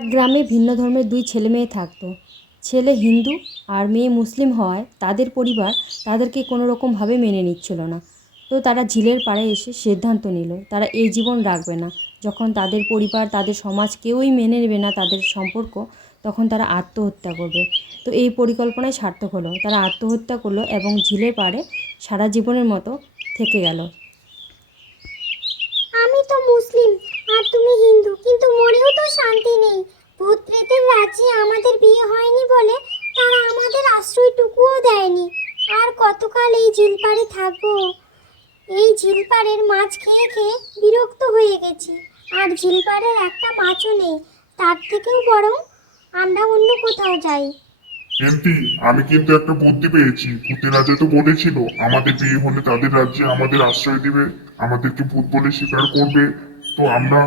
গ্রামে ভিন্ন ধর্মের দুই ছেলে মেয়ে থাকতো। ছেলে হিন্দু আর মেয়ে মুসলিম হওয়ায় তাদের পরিবার তাদেরকে কোনো রকমভাবে মেনে নিচ্ছিল না। তো তারা ঝিলের পাড়ে এসে সিদ্ধান্ত নিল তারা এই জীবন রাখবে না। যখন তাদের পরিবার তাদের সমাজ কেউই মেনে নেবে না তাদের সম্পর্ক, তখন তারা আত্মহত্যা করবে। তো এই পরিকল্পনায় সার্থক হলো, তারা আত্মহত্যা করলো এবং ঝিলের পাড়ে সারা জীবনের মতো থেকে গেল। আমি তো মুসলিম আর তুমি হিন্দু, কিন্তু মনেও তো শান্তি নেই। ভূত প্রেতের রাজ্যে আমাদের বিয়ে হয়নি বলে তারা আমাদের আশ্রয়টুকুও দেয়নি। আর কতকাল এই ঝিলপাড়ে থাকবো? এই ঝিলপাড়ের মাছ খেয়ে খেয়ে বিরক্ত হয়ে গেছি। আর ঝিলপাড়ের একটা মাছও নেই। তার থেকেও বরং আমরা অন্য কোথাও যাই। এমপি, আমি কিন্তু একটা বুদ্ধি পেয়েছি। ভূতের রাজা তো বলেছিল আমাদের বিয়ে হলে তাদের রাজ্যে আমাদের আশ্রয় দিবে, আমাদেরকে ভূত বলে স্বীকার করবে। তো আমরা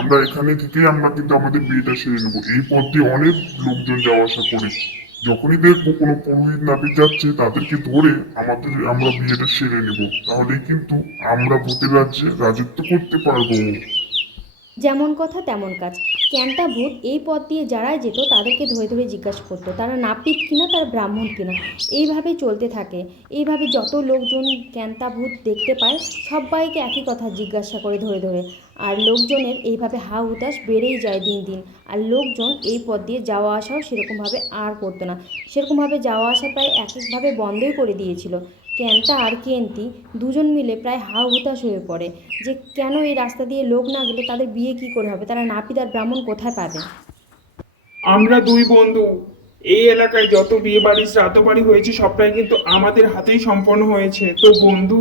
আমরা এখানে থেকেই আমরা কিন্তু আমাদের বিয়েটা সেরে নেবো। এই পথ দিয়ে অনেক লোকজন যাওয়া আসা করে। যখনই দেখবো কোনো পুরোহিত নাপিত যাচ্ছে তাদেরকে ধরে আমরা বিয়েটা সেরে নেবো। তাহলেই কিন্তু আমরা ভূতের রাজ্যে রাজত্ব করতে পারবো। যেমন কথা তেমন কাজ। ক্যান্টা ভূত এই পথ দিয়ে যারাই যেত তাদেরকে ধরে ধরে জিজ্ঞাসা করতো তারা নাপিত কিনা, তারা ব্রাহ্মণ কিনা। এইভাবেই চলতে থাকে। এইভাবে যত লোকজন ক্যান্টা ভূত দেখতে পায় সবাইকে একই কথা জিজ্ঞাসা করে ধরে ধরে। আর লোকজনের এইভাবে হা হুতাশ বেড়েই যায় দিন দিন। আর লোকজন এই পথ দিয়ে যাওয়া আসাও সেরকমভাবে আর করতো না। সেরকমভাবে যাওয়া আসা প্রায় এক একভাবে বন্ধই করে দিয়েছিল। ক্যান্টা আর কেন্তি দুজন মিলে প্রায় হা হুতাশ হয়ে পড়ে যে কেন এই রাস্তা দিয়ে লোক না গেলে তাদের বিয়ে কি করে হবে, তারা নাপিত আর ব্রাহ্মণ কোথায় পাবে। আমরা দুই বন্ধু, এই এলাকায় যত বিয়ে বাড়ি শ্রাদ্ধ বাড়ি হয়েছে সবটাই কিন্তু আমাদের হাতেই সম্পন্ন হয়েছে। তো বন্ধু,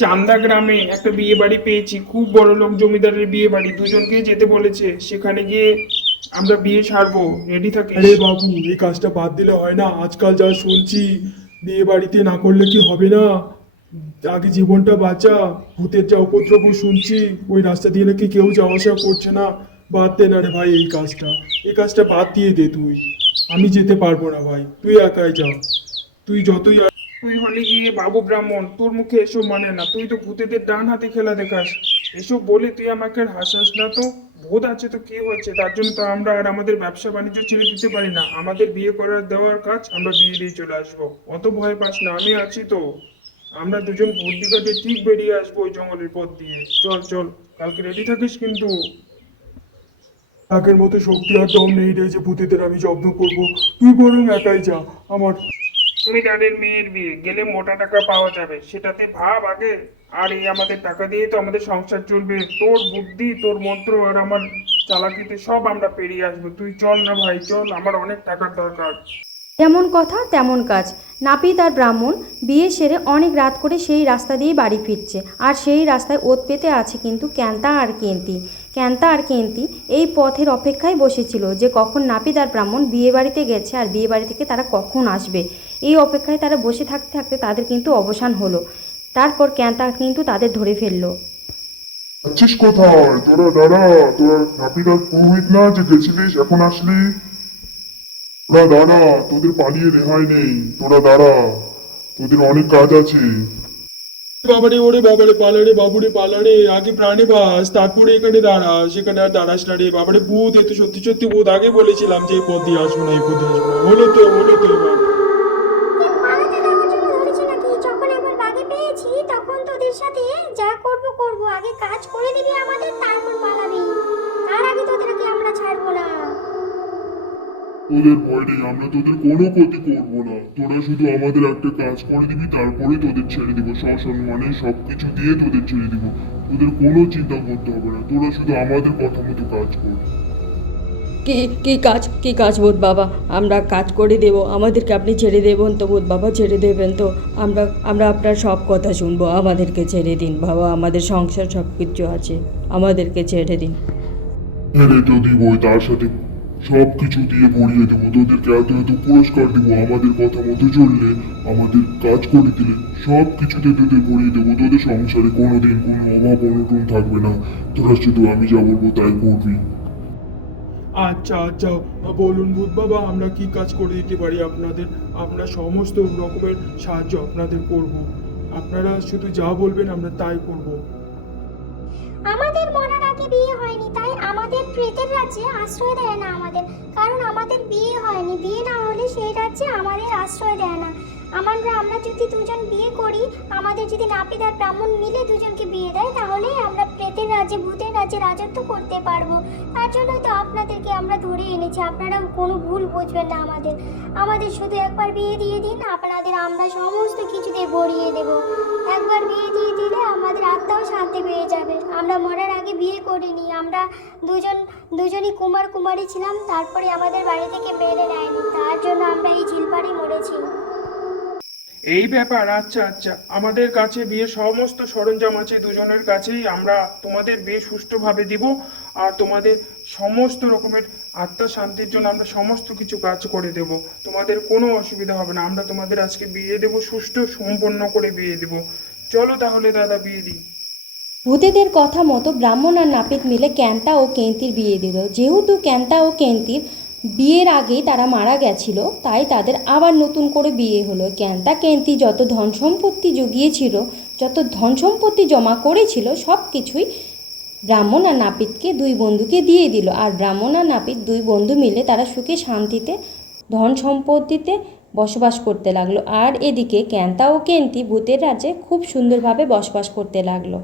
চান্দা গ্রামে একটা বিয়ে বাড়ি পেয়েছি, খুব বড় লোক জমিদারের বিয়ে বাড়ি, দুজনকে যেতে বলেছে। সেখানে গিয়ে আমরা বিয়ে সারবো, রেডি থাকিস। আরে বাবু, এই কাজটা বাদ দিলে হয় না? আজকাল যা শুনছি, বিয়ে বাড়িতে না করলে কি হবে না? আগে জীবনটা বাঁচা। ভূতের যা উপদ্রব শুনছি, ওই রাস্তা দিয়ে নাকি কেউ যাওয়া আসা করছে না। বাদ দে না রে ভাই, এই কাজটা বাদ দিয়ে দে তুই। আমি যেতে পারবো না ভাই, তুই একাই যা। তুই যতই তুই হলে গিয়ে বাবু ব্রাহ্মণ, তোর মুখে এসব মানে না। তুই তো ভূতেদের ডান হাতে খেলা দেখাস। এসব বলে তুই আমাকে আর হাসাস না তো। ভূত আছে তো কি হয়েছে, তার জন্য তো আমরা আর আমাদের ব্যবসা বাণিজ্য ছেড়ে দিতে পারি না। আমাদের বিয়ে করার দেওয়ার কাজ আমরা বিয়ে দিয়ে চলে আসবো। অত ভয় পাস না, আমি আছি তো। আমরা দুজন বুদ্ধি কাটে ঠিক বেরিয়ে আসবো ওই জঙ্গলের পথ দিয়ে। চল চল, কালকে রেডি থাকিস কিন্তু। আগের মতো শক্তি আর দম নেই রে যে ভূতেদের আমি জব্দ করবো। তুই বরং একাই যা। আমার জমিদারের মেয়ের বিয়ে গেলে মোটা টাকা পাওয়া যাবে, সেটাতে ভাব আগে। আর এই আমাদের টাকা দিয়ে তো আমাদের সংসার চলবে। তোর বুদ্ধি, তোর মন্ত্র আর আমার চালাকিতে সব আমরা পেরিয়ে আসবো। তুই চল না ভাই, চল, আমার অনেক টাকার দরকার। যেমন কথা তেমন কাজ। নাপিত আর ব্রাহ্মণ বিয়ে সেরে অনেক রাত করে সেই রাস্তা দিয়েই বাড়ি ফিরছে। আর সেই রাস্তায় ওত পেতে আছে কিন্তু ক্যান্তা আর কেন্তি। ক্যান্তা আর কেন্তি এই পথের অপেক্ষায় বসেছিল যে কখন নাপিত আর ব্রাহ্মণ বিয়ে বাড়িতে গেছে আর বিয়ে বাড়ি থেকে তারা কখন আসবে। এই অপেক্ষায় তারা বসে থাকতে থাকতে তাদের কিন্তু অবসান হলো। তারপর ক্যান্তা কিন্তু তাদের ধরে ফেললো। যাচ্ছিস কোথায়? তোরা দাঁড়া। তোরা নাপিত আর পুরোহিত না যে গেছিলিস, এখন আসলি? তোরা দাঁড়া, তোদের পালিয়ে রেহাই নেই। তোরা দাঁড়া, তোদের অনেক কাজ আছে। বাবারে, ওরে বাবারে, পালারে বাবুরে পালারে, আগে প্রাণে বাস, তারপরে এখানে দাঁড়াস। সেখানে আর দাঁড়াস না রে বাবারে। ভূত, এ তো সত্যি সত্যি ভূত। আগে বলেছিলাম যে এই পথ দিয়ে আসবো না, এই পথে আসবো না। হলো তো এবার। পালাতে দেওয়ার জন্য ধরেছে নাকি? যখন একবার বাগে পেয়েছি তখন তোদের সাথে যা করব করব। আগে কাজ করে দিবি আমাদের, তারপর পালাবি। তার আগে তোদেরকে আমরা ছাড়বো না। তোদের ভয় নেই, আমরা তোদের কোনো ক্ষতি করবো না। তোরা শুধু আমাদের একটা কাজ করে দিবি, তারপরে তোদের ছেড়ে দিব। সসম্মানে সবকিছু দিয়ে তোদের ছেড়ে দিব। তোদের কোনো চিন্তা করতে হবে না, তোরা শুধু আমাদের কথা মতো কাজ কর। কি কাজ ভূত বাবা? আমরা কাজ করে দেব, আমাদেরকে আপনি ছেড়ে দেবেন তো ভূত বাবা? ছেড়ে দেবেন তো? আমরা আমরা আপনার সব কথা শুনবো, আমাদেরকে ছেড়ে দিন বাবা, আমাদের সংসার সব কিছু আছে, আমাদেরকে ছেড়ে দিন। ছেড়ে তো দিবই, তার সাথে সবকিছু দিয়ে ভরিয়ে দেবো। তোদেরকে এত এত পুরস্কার দিব আমাদের কথা মতো চললে, আমাদের কাজ করে দিলে। সব কিছুতে তোদের ভরিয়ে দেবো। তোদের সংসারে কোনোদিন কোনো অভাব অনটন থাকবে না। তোরা শুধু আমি যা বলবো তাই করবি। আচ্ছা আচ্ছা, বলুন ভূত বাবা, আমরা কি কাজ করে দিতে পারি আপনাদের? আমরা সমস্ত রকমের সাহায্য আপনাদের করব। আপনারা শুধু যা বলবেন আমরা তাই করব। আমাদের মরার আগে বিয়ে হয়নি, তাই আমাদের আমাদের প্রেতের রাজ্যে আশ্রয় দেয় না আমাদের, কারণ আমাদের বিয়ে হয়নি। বিয়ে না হলে সেই রাজ্যে আমাদের আশ্রয় দেয় না। আমরা যদি দুজন বিয়ে করি, আমাদের যদি নাপিত আর ব্রাহ্মণ মিলে দুজনকে বিয়ে দেয়, তাহলেই আমরা প্রেতের রাজ্যে ভূতের রাজ্যে রাজত্ব করতে পারবো। তার জন্যই তো আপনাদেরকে আমরা ধরে এনেছি। আপনারা কোনো ভুল বুঝবেন না আমাদের শুধু একবার বিয়ে দিয়ে দিন, আপনাদের আমরা সমস্ত কিছুতে ভরিয়ে দেব। একবার বিয়ে দিয়ে দিলে আমাদের আত্মাও শান্তি পেয়ে যাবে। আমরা মরার আগে বিয়ে করিনি, আমরা দুজনই কুমার কুমারী ছিলাম, তারপরে আমাদের বাড়ি থেকে মেরে নেয়নি, তার জন্য আমরা এই ঝিলপাড়ে মরেছি। এই ব্যাপার, আচ্ছা আচ্ছা, আমাদের কাছে বিয়ের সমস্ত সরঞ্জাম আছে দুজনের কাছেই। আমরা তোমাদের বিয়ে সুষ্ঠুভাবে দিব, আর তোমাদের সমস্ত রকমের আত্মা শান্তির জন্য আমরা সমস্ত কিছু কাজ করে দেব। তোমাদের কোনো অসুবিধা হবে না। আমরা তোমাদের আজকে বিয়ে দেব, সুষ্ঠু সম্পন্ন করে বিয়ে দেব। চলো তাহলে দাদা, বিয়ে দিই। ভূতেদের কথা মতো ব্রাহ্মণ আর নাপিত মিলে ক্যান্তা ও কেন্তির বিয়ে দিল। যেহেতু ক্যান্তা ও কেন্তির বিয়ের আগেই তারা মারা গেছিল, তাই তাদের আবার নতুন করে বিয়ে হলো। ক্যান্তা কেন্তি যত ধন সম্পত্তি জুগিয়েছিল, যত ধন সম্পত্তি জমা করেছিল, সব কিছুই ব্রাহ্মণ আর নাপিতকে, দুই বন্ধুকে দিয়ে দিল। আর ব্রাহ্মণ আর নাপিত দুই বন্ধু মিলে তারা সুখে শান্তিতে ধন সম্পত্তিতে বসবাস করতে লাগলো। আর এদিকে ক্যান্তা ও কেন্তি ভূতের রাজ্যে খুব সুন্দরভাবে বসবাস করতে লাগলো।